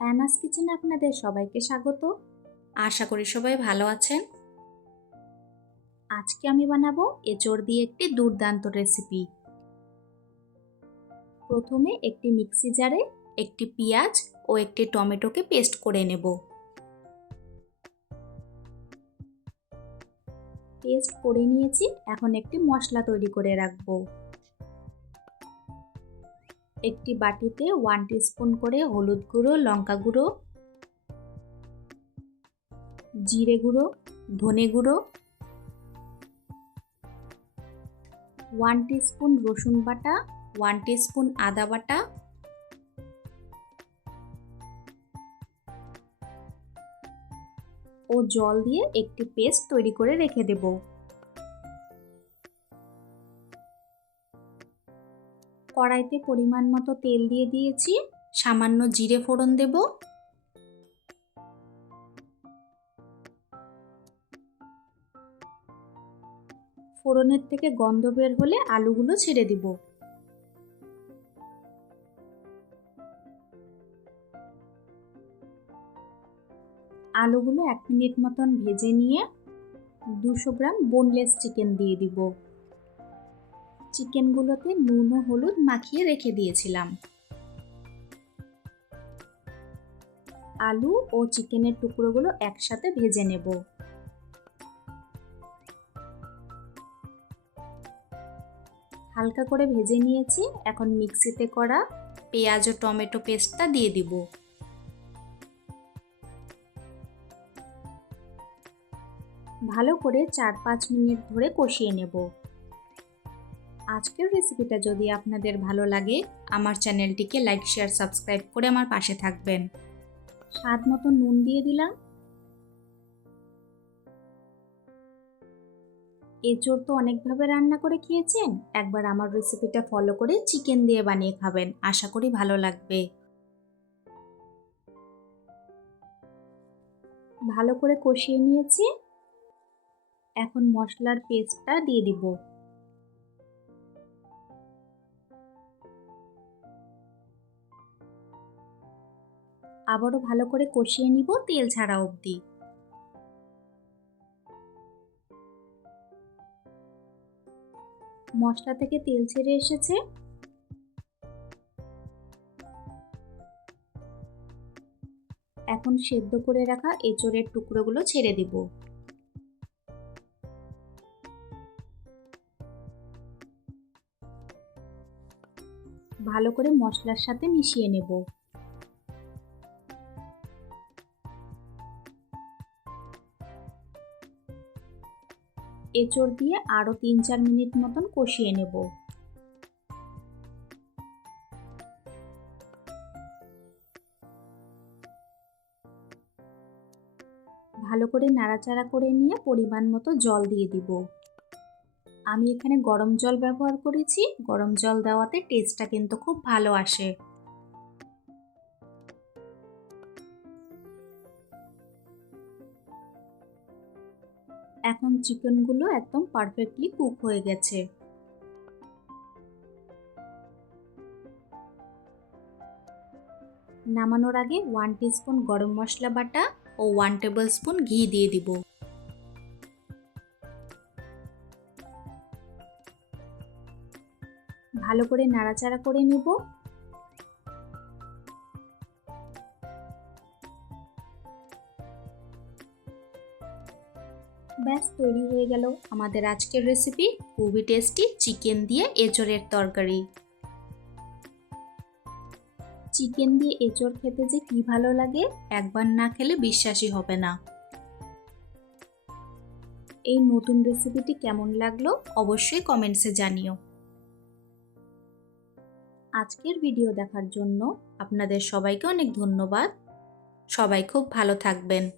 অ্যানাস কিচেনে আপনাদের সবাইকে স্বাগত। আশা করি সবাই ভালো আছেন। আজকে আমি বানাবো এঁচড় দিয়ে একটি দুর্দান্ত রেসিপি। প্রথমে একটি মিক্সি জারে একটি পেঁয়াজ ও একটি টমেটোকে পেস্ট করে নেব। পেস্ট করে নিয়েছি এখন একটি মশলা তৈরি করে রাখব। একটি বাটিতে ওয়ান স্পুন করে হলুদ গুঁড়ো, লঙ্কা গুঁড়ো, জিরে গুঁড়ো, ধনে গুঁড়ো ওয়ান স্পুন রসুন বাটা ওয়ান স্পুন আদা বাটা, ও জল দিয়ে একটি পেস্ট তৈরি করে রেখে দেব। কড়াইতে পরিমাণ মতো তেল দিয়ে দিয়েছি। সামান্য জিরে ফোড়ন দেব। ফোড়নের থেকে গন্ধ বের হলে আলুগুলো ছেড়ে দিব। আলুগুলো এক মিনিট মতন ভেজে নিয়ে দুশো গ্রাম বোনলেস চিকেন দিয়ে দিব। চিকেনগুলোতে নুন ও হলুদ মাখিয়ে রেখে দিয়েছিলাম। আলু ও চিকেনের টুকরোগুলো একসাথে ভেজে নেব। হালকা করে ভেজে নিয়েছি। এখন মিক্সিতে করা পেঁয়াজ ও টমেটো পেস্টটা দিয়ে দিব। ভালো করে চার পাঁচ মিনিট ধরে কষিয়ে নেব। আজকের রেসিপিটা যদি আপনাদের ভালো লাগে, আমার চ্যানেলটিকে লাইক শেয়ার সাবস্ক্রাইব করে আমার পাশে থাকবেন। স্বাদ মতো নুন দিয়ে দিলাম। এঁচোড় তো অনেকভাবে রান্না করে খেয়েছেন, একবার আমার রেসিপিটা ফলো করে চিকেন দিয়ে বানিয়ে খাবেন, আশা করি ভালো লাগবে। ভালো করে কষিয়ে নিয়েছি। এখন মশলার পেস্টটা দিয়ে দিব। আবারও ভালো করে কষিয়ে নিব তেল ছাড়া অবধি। মশলা থেকে তেল ছেড়ে এসেছে। এখন সেদ্ধ করে রাখা এঁচড়ের টুকরোগুলো ছেড়ে দিব। ভালো করে মশলার সাথে মিশিয়ে নেব। এঁচড় দিয়ে আরও তিন চার মিনিট মতন কষিয়ে নেব। ভালো করে নাড়াচাড়া করে নিয়ে পরিমাণ মতো জল দিয়ে দিব। আমি এখানে গরম জল ব্যবহার করেছি। গরম জল দেওয়াতে টেস্টটা কিন্তু খুব ভালো আসে। এখন চিকেনগুলো একদম পারফেক্টলি কুক হয়ে গেছে। নামানোর আগে ওয়ান স্পুন গরম মশলা বাটা ও ওয়ান টেবিল স্পুন ঘি দিয়ে দিব। ভালো করে নাড়াচাড়া করে নেব। ব্যাস, তৈরি হয়ে গেল আমাদের আজকের রেসিপি খুবই টেস্টি চিকেন দিয়ে এঁচড়ের তরকারি। চিকেন দিয়ে এঁচড় খেতে যে কি ভালো লাগে, একবার না খেলে বিশ্বাসই হবে না। এই নতুন রেসিপিটি কেমন লাগল অবশ্যই কমেন্টসে জানিও। আজকের ভিডিও দেখার জন্য আপনাদের সবাইকে অনেক ধন্যবাদ। সবাই খুব ভালো থাকবেন।